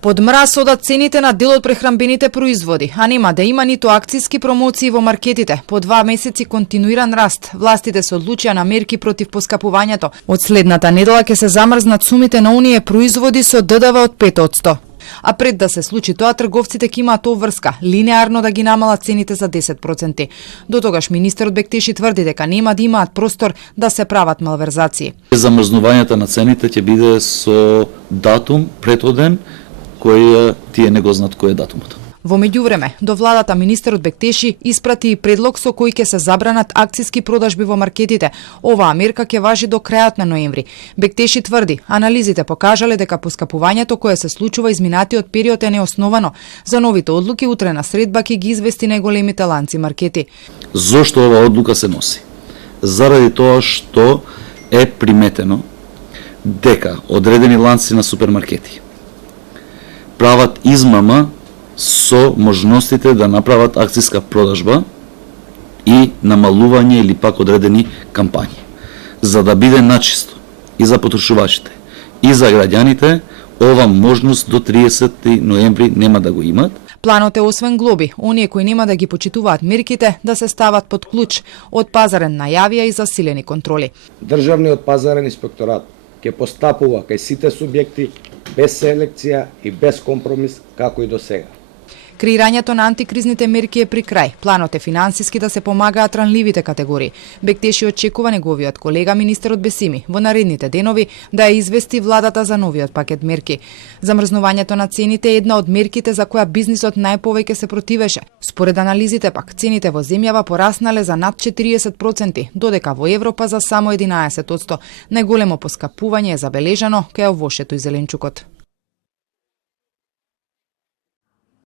Под мраз одат цените на дел од прехранбените производи, а нема да има ниту акцијски промоции во маркетите. По 2 месеци континуиран раст. Властите се одлучија на мерки против поскапувањето. Од следната недела ќе се замрзнат сумите на оние производи со ДДВ од 5%. А пред да се случи тоа, трговците ќе имаат обврска линеарно да ги намалат цените за 10%. До тогаш министерот Бектеши тврди дека нема да имаат простор да се прават малверзации. Замрзнувањето на цените ќе биде со датум претходен кој тие не го знаат кој е датумот. Во меѓувреме, до владата министерот Бектеши испрати и предлог со кој ќе се забранат акцијски продажби во маркетите. Оваа мерка ќе важи до крајот на ноември. Бектеши тврди, анализите покажале дека поскапувањето кое се случува изминатиот период е неосновано. За новите одлуки утре на средба ќе ги извести најголемите ланци маркети. Зошто оваа одлука се носи? Заради тоа што е приметено дека одредени ланци на супермаркети прават измама со можностите да направат акцијска продажба и намалување или пак одредени кампањи. За да биде начисто и за потрошувачите и за граѓаните, ова можност до 30 ноември нема да го имат. Планот е освен глоби, оние кои нема да ги почитуваат мерките да се стават под клуч од пазарен најавија и засилени контроли. Државниот пазарен инспекторат ќе постапува кај сите субјекти без селекција и без компромис како и до сега. Креирањето на антикризните мерки е при крај. Планот е финансиски да се помагаат ранливите категории. Бектеши очекува неговиот колега министерот Бесими во наредните денови да ја извести владата за новиот пакет мерки. Замрзнувањето на цените е една од мерките за која бизнисот најповеќе се противеше. Според анализите пак, цените во земјава пораснале за над 40%, додека во Европа за само 11%. Најголемо поскапување е забележано кај овошето и зеленчукот.